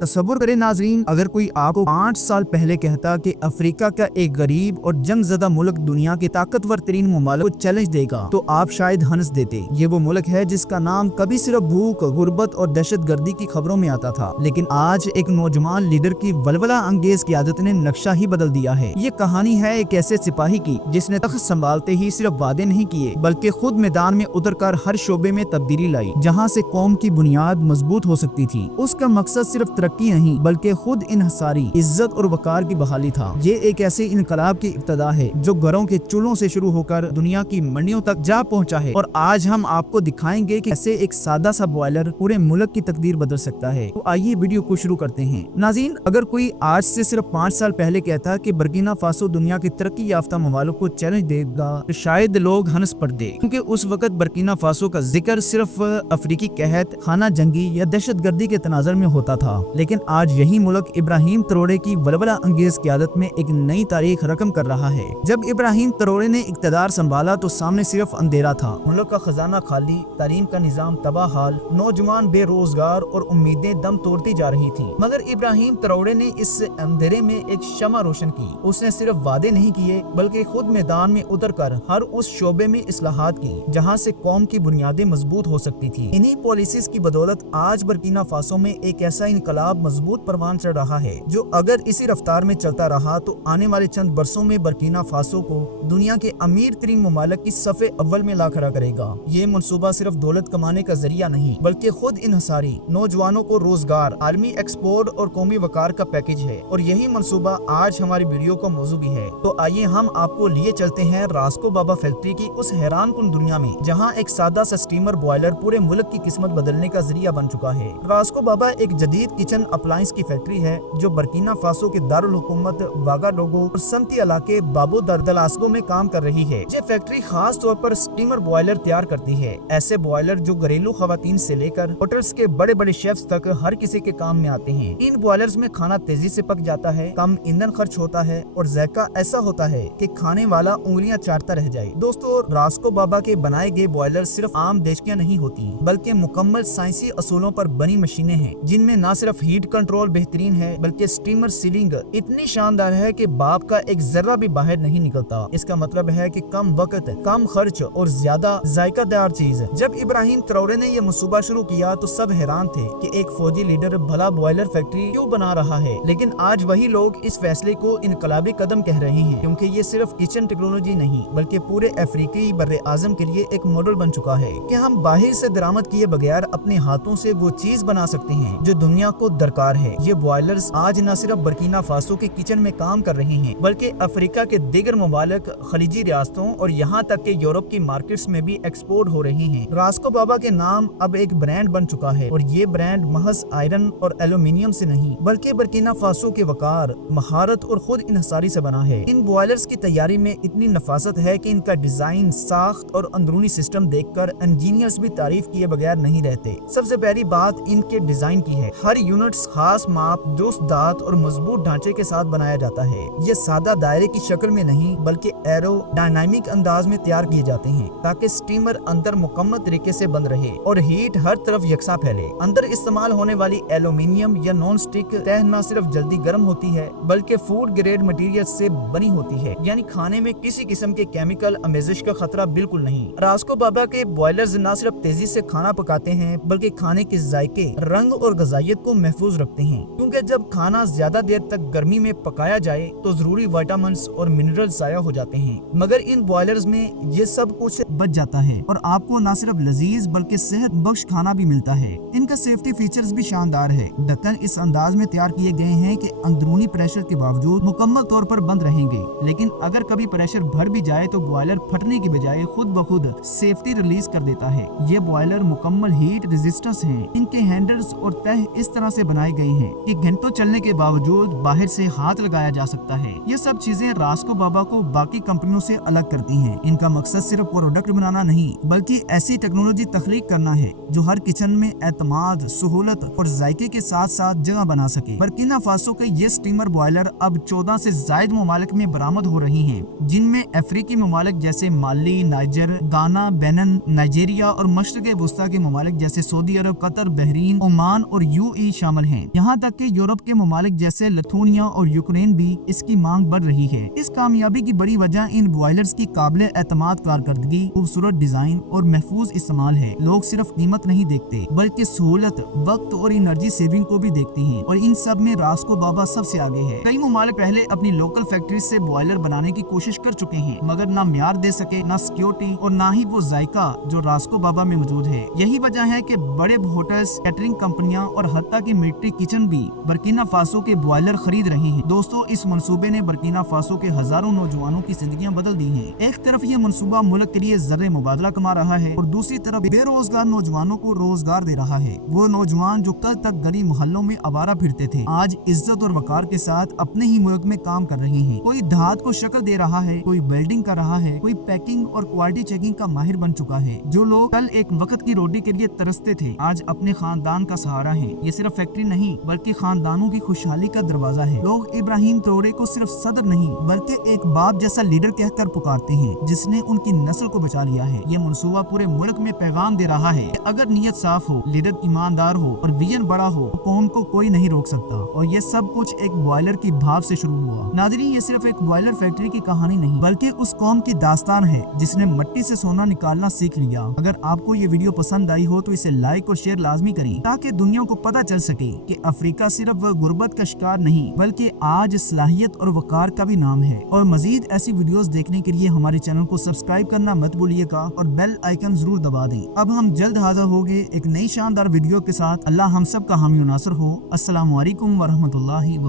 तसव्वुर करें नाजरीन, अगर कोई आपको 5 साल पहले कहता कि अफ्रीका का एक गरीब और जंगज़दा मुल्क दुनिया के ताकतवर तरीन मुमालिक को चैलेंज देगा तो आप शायद हंस देते। ये वो मुल्क है जिसका नाम कभी सिर्फ भूख, गुर्बत और दहशत गर्दी की खबरों में आता था, लेकिन आज एक नौजवान लीडर की वलवला अंगेज क़ियादत ने नक्शा ही बदल दिया है। ये कहानी है एक ऐसे सिपाही की जिसने तख्त संभालते ही सिर्फ वादे नहीं किए बल्कि खुद मैदान में उतरकर हर शोबे में तब्दीली लाई, जहाँ से कौम की बुनियाद मजबूत हो सकती थी। उसका मकसद सिर्फ तरक्की नहीं बल्कि खुद इन्हिसारी, इज्जत और वकार की बहाली था। ये एक ऐसे इनकलाब की इब्तदा है जो घरों के चूल्हों से शुरू होकर दुनिया की मंडियों तक जा पहुंचा है, और आज हम आपको दिखाएंगे कि कैसे एक सादा सा बॉयलर पूरे मुल्क की तकदीर बदल सकता है। तो आइए वीडियो को शुरू करते हैं। नाज़रीन, अगर कोई आज से सिर्फ 5 साल पहले कहता कि बर्किना फासो दुनिया के तरक्की याफ्ता ममालिक को चैलेंज देगा तो शायद लोग हंस पड़ते, क्योंकि उस वक्त बर्किना फासो का जिक्र सिर्फ अफ्रीकी कहत, खाना जंगी या दहशत गर्दी के तनाजर में होता था। लेकिन आज यही मुल्क इब्राहिम ट्रोरे की वलवला अंगेज क़ियादत में एक नई तारीख रकम कर रहा है। जब इब्राहिम ट्रोरे ने इक़्तिदार संभाला तो सामने सिर्फ अंधेरा था, मुल्क का खजाना खाली, तालीम का निजाम तबाह हाल, नौजवान बेरोजगार और उम्मीदें दम तोड़ती जा रही थी। मगर इब्राहिम ट्रोरे ने इस अंधेरे में एक शमा रोशन की। उसने सिर्फ वादे नहीं किए बल्कि खुद मैदान में उतरकर हर उस शोबे में इस्लाहात की जहां से कौम की बुनियादें मजबूत हो सकती थी। इन्हीं पॉलिसीज की बदौलत आज बर्किना फासो में एक ऐसा इनकलाब मजबूत परवान चढ़ रहा है जो अगर इसी रफ्तार में चलता रहा तो आने वाले चंद बरसों में बर्किना फासो को दुनिया के अमीर तरीन ममालिक की सफ़े अव्वल में ला खड़ा करेगा। ये मंसूबा सिर्फ दौलत कमाने का जरिया नहीं बल्कि खुद इन्हिसारी, नौजवानों को रोजगार, आर्मी एक्सपोर्ट और कौमी वकार का पैकेज है, और यही मंसूबा आज हमारी वीडियो का मौजू भी है। तो आइए हम आपको लिए चलते हैं रास्को बाबा फैक्ट्री की उस हैरान कुन दुनिया में जहां एक सादा सा स्टीमर बॉयलर पूरे मुल्क की किस्मत बदलने का जरिया बन चुका है। रास्को बाबा एक जदीद किचन अप्लायंस की फैक्ट्री है जो बर्किना फासो के दारुल हुकूमत वागाडोगो और समती इलाके बाबो दरदलास्गो में काम कर रही है। ये फैक्ट्री खास तौर पर स्टीमर बॉयलर तैयार करती है, ऐसे बॉयलर जो घरेलू खवातीन से लेकर होटल्स के बड़े बड़े शेफ्स तक हर किसी के काम में आते हैं। इन बॉयलर्स में खाना तेजी से पक जाता है, कम ईंधन खर्च होता है और जायका ऐसा होता है कि खाने वाला उंगलियां चाटता रह जाए। दोस्तों, रास्को बाबा के बनाए गए बॉयलर सिर्फ आम देशकियां नहीं होती बल्कि मुकम्मल साइंसी असूलों पर बनी मशीनें हैं, जिनमें न सिर्फ हीट कंट्रोल बेहतरीन है बल्कि स्टीमर सीलिंग इतनी शानदार है कि बाप का एक जर्रा भी बाहर नहीं निकलता। इसका मतलब है कि कम वक्त, कम खर्च और ज्यादा जायकादार चीज। जब इब्राहिम ट्रोरे ने यह मंसूबा शुरू किया तो सब हैरान थे कि एक फौजी लीडर भला बॉयलर फैक्ट्री क्यों बना रहा है, लेकिन आज वही लोग इस फैसले को इनकलाबी कदम कह रहे हैं, क्योंकि ये सिर्फ किचन टेक्नोलॉजी नहीं बल्कि पूरे अफ्रीकी बर्रे आजम के लिए एक मॉडल बन चुका है कि हम बाहर से दरामद किए बगैर अपने हाथों से वो चीज बना सकते हैं जो दुनिया को दरकार है। ये बॉयलर्स आज न सिर्फ बर्किना फासो के किचन में काम कर रहे हैं बल्कि अफ्रीका के दीगर ममालिक, खलीजी रियासतों और यहाँ तक के यूरोप की मार्केट्स में भी एक्सपोर्ट हो रही हैं। रास्को बाबा के नाम अब एक ब्रांड बन चुका है, और ये ब्रांड महज आयरन और एल्यूमिनियम से नहीं बल्कि बर्किना फासो के वकार, महारत और खुद इन्हिसारी से बना है। इन बॉयलर्स की तैयारी में इतनी नफासत है कि इनका डिजाइन, साख्त और अंदरूनी सिस्टम देखकर इंजीनियर्स भी तारीफ किए बगैर नहीं रहते। सबसे पहली बात इनके डिजाइन की है। हर यूनिट खास माप, दुरुस्त दांत और मजबूत ढांचे के साथ बनाया जाता है। ये सादा दायरे की शक्ल में नहीं बल्कि एरो डायनामिक अंदाज में तैयार किए जाते हैं ताकि स्टीमर अंदर मुकम्मल तरीके से बंद रहे और हीट हर तरफ यकसा फैले। अंदर इस्तेमाल होने वाली एल्यूमिनियम या नॉन स्टिक तह न सिर्फ जल्दी गर्म होती है बल्कि फूड ग्रेड मटेरियल से बनी होती है, यानी खाने में किसी किस्म के केमिकल अमेजिश का खतरा बिल्कुल नहीं। रास्को बाबा के बॉयलर्स न सिर्फ तेजी से खाना पकाते हैं बल्कि खाने के जायके, रंग और गजाइत को महफूज रखते हैं, क्योंकि जब खाना ज्यादा देर तक गर्मी में पकाया जाए तो जरूरी विटामिन्स और मिनरल्स जाया हो जाते हैं। मगर इन बॉयलर्स में ये सब कुछ बच जाता है और आपको न सिर्फ लजीज बल्कि सेहत बख्श खाना भी मिलता है। इनका सेफ्टी फीचर्स भी शानदार है। ढक्कन इस अंदाज में तैयार किए गए हैं कि अंदरूनी प्रेशर के बावजूद मुकम्मल तौर पर बंद रहेंगे, लेकिन अगर कभी प्रेशर भर भी जाए तो बॉयलर फटने की बजाय खुद ब खुद सेफ्टी रिलीज कर देता है। ये बॉयलर मुकम्मल हीट रेजिस्टेंस हैं। इनके हैंडल्स और तह इस तरह से बनाए गए हैं कि घंटों चलने के बावजूद बाहर से हाथ लगाया जा सकता है। ये सब चीजें रास्को बाबा को बाकी कंपनियों से अलग करती हैं। इनका मकसद सिर्फ प्रोडक्ट बनाना नहीं बल्कि ऐसी टेक्नोलॉजी तख्लीक करना है जो हर किचन में एतमाद, सहूलत और जायके के साथ साथ जगह बना सके। बर्किना फासो के ये स्टीमर बॉयलर अब 14 से जायद ममालिक में बरामद हो रही हैं, जिनमें अफ्रीकी ममालिक जैसे माली, नाइजर, गाना, बेनन, नाइजीरिया और मशरक़ वस्ता के ममालिक जैसे सऊदी अरब, कतर, बहरीन, ओमान और यूएई शामिल शामिल हैं। यहाँ तक कि यूरोप के ममालिक जैसे लिथुआनिया और यूक्रेन भी इसकी मांग बढ़ रही है। इस कामयाबी की बड़ी वजह इन बॉयलर्स की काबिल एतमाद कारकर्दगी, खूबसूरत डिजाइन और महफूज इस्तेमाल है। लोग सिर्फ कीमत नहीं देखते बल्कि सहूलत, वक्त और एनर्जी सेविंग को भी देखते हैं, और इन सब में रास्को बाबा सबसे आगे है। कई ममालिक पहले अपनी लोकल फैक्ट्री से बॉयलर बनाने की कोशिश कर चुके हैं, मगर ना म्यार दे सके, ना सिक्योरिटी और ना ही वो जायका जो रास्को बाबा में मौजूद है। यही वजह है कि बड़े होटल्स, कैटरिंग कंपनियां और हत्ता की मिलिट्री किचन भी बर्किना फासो के बॉयलर खरीद रहे हैं। दोस्तों, इस मंसूबे ने बर्किना फासो के हजारों नौजवानों की जिंदगियां बदल दी हैं। एक तरफ ये मंसूबा मुल्क के लिए ज़र्रे मुबादला कमा रहा है और दूसरी तरफ बेरोजगार नौजवानों को रोजगार दे रहा है। वो नौजवान जो कल तक गली मोहल्लों में आवारा फिरते थे, आज इज्जत और वकार के साथ अपने ही मुल्क में काम कर रहे हैं। कोई धात को शक्ल दे रहा है, कोई वेल्डिंग कर रहा है, कोई पैकिंग और क्वालिटी चेकिंग का माहिर बन चुका है। जो लोग कल एक वक्त की रोटी के लिए तरसते थे, आज अपने खानदान का सहारा है। ये सिर्फ फैक्ट्री नहीं बल्कि खानदानों की खुशहाली का दरवाजा है। लोग इब्राहिम ट्रोरे को सिर्फ सदर नहीं बल्कि एक बाप जैसा लीडर कहकर पुकारते हैं, जिसने उनकी नस्ल को बचा लिया है। ये मंसूबा पूरे मुल्क में पैगाम दे रहा है कि अगर नीयत साफ हो, लीडर ईमानदार हो और विजन बड़ा हो तो कौम को कोई नहीं रोक सकता। और ये सब कुछ एक बॉयलर की भाव से शुरू हुआ। नाज़रीन, ये सिर्फ एक बॉयलर फैक्ट्री की कहानी नहीं बल्कि उस कौम की दास्तान है जिसने मिट्टी से सोना निकालना सीख लिया। अगर आपको ये वीडियो पसंद आई हो तो इसे लाइक और शेयर लाजमी करें, ताकि दुनिया को पता चल सके कि अफ्रीका सिर्फ गुर्बत का शिकार नहीं बल्कि आज सलाहियत और वकार का भी नाम है। और मजीद ऐसी वीडियोस देखने के लिए हमारे चैनल को सब्सक्राइब करना मत भूलिएगा और बेल आइकन जरूर दबा दें। अब हम जल्द हाजिर होंगे एक नई शानदार वीडियो के साथ। अल्लाह हम सब का हामी नासर हो। अस्सलामु अलैकुम व रहमतुल्लाहि व